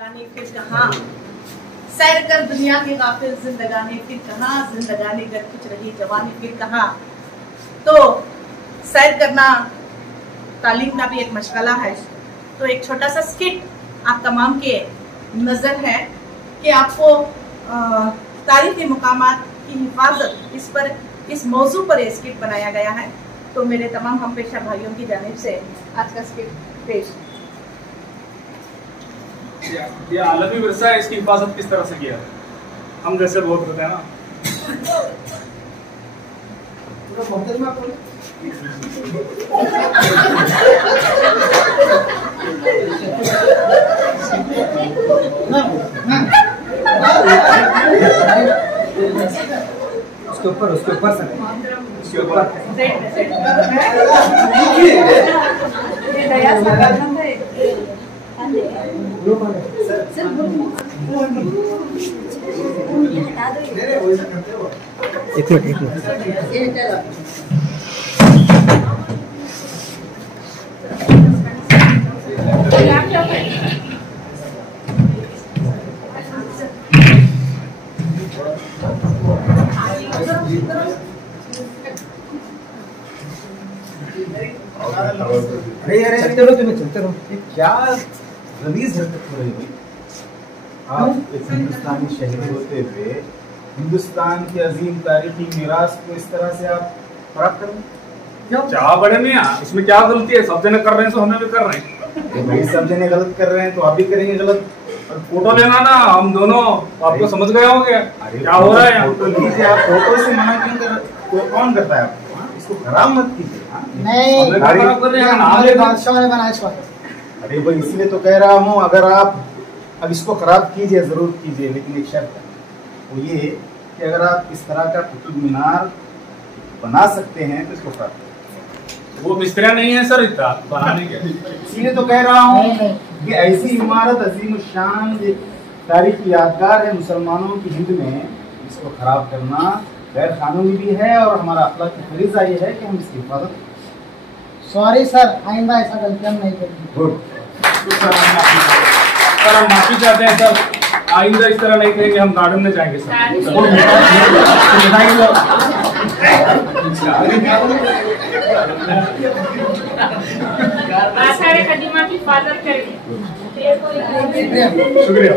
जिंदगानी फिर कहाँ, सैर कर दुनिया के गाफिल जिंदगानी फिर कहाँ, जिंदगानी गर कुछ रही जवानी फिर कहाँ। तो सैर करना तालीम का भी एक मशगला है। तो एक छोटा सा स्किट आप तमाम के नज़र है कि आपको तारीखी मुकामात की हिफाजत इस मौजू पर ये स्किट बनाया गया है। तो मेरे तमाम हमपेशा भाइयों की जानिब से आज का स्किट पेश। ये आलमी विरसा है, इसकी हिफाजत किस तरह से किया? हम जैसे बहुत होते हैं ना। उसके ऊपर सर, उसके ऊपर एक मिनट चलते रहो। क्या गलीज हरकत हो रही है? आप एक हिंदुस्तानी शहीद होते हुए हिंदुस्तान की अजीम तारीखी मीरास को इस तरह से आप खराब करें? क्या बड़े मियां, इसमें क्या गलती है? सब जने कर रहे हैं तो हमें भी कर रहे हैं। भाई सब जने गलत कर रहे हैं तो आप भी करेंगे गलत। फोटो लेना ना, हम दोनों आपको समझ गए होंगे क्या हो रहा है। फोटो लीजिए, आप फोटो से मना क्यों कर? तो कौन करता है आपको? इसको खराब मत कीजिए। नहीं, हमारे बादशाह ने बनाया इसको। अरे भाई इसलिए तो कह रहा हूँ, अगर आप अब इसको खराब कीजिए, जरूर कीजिए, लेकिन एक शर्त है, वो ये कि अगर आप इस तरह का कुतुब मीनार बना सकते हैं तो इसको खराब करें। वो मिस्त्रियाँ नहीं है सर इतना बनाने के। इसलिए तो कह रहा हूँ कि ऐसी इमारत अजीम शान तारीखी यादगार है मुसलमानों की हिंद में, इसको खराब करना गैर कानूनी भी है और हमारा अखलाकी फरीज़ा ये है कि हम इसकी हिफाजत। सॉरी सर, आइंदा ऐसा गलती हम नहीं करेंगे। गुड सर हम माफी चाहते हैं सर, आइंदा इस तरह नहीं करेंगे। हम गार्डन में जाएंगे सर। आसार कदीमा की हिफाजत करेंगे। शुक्रिया।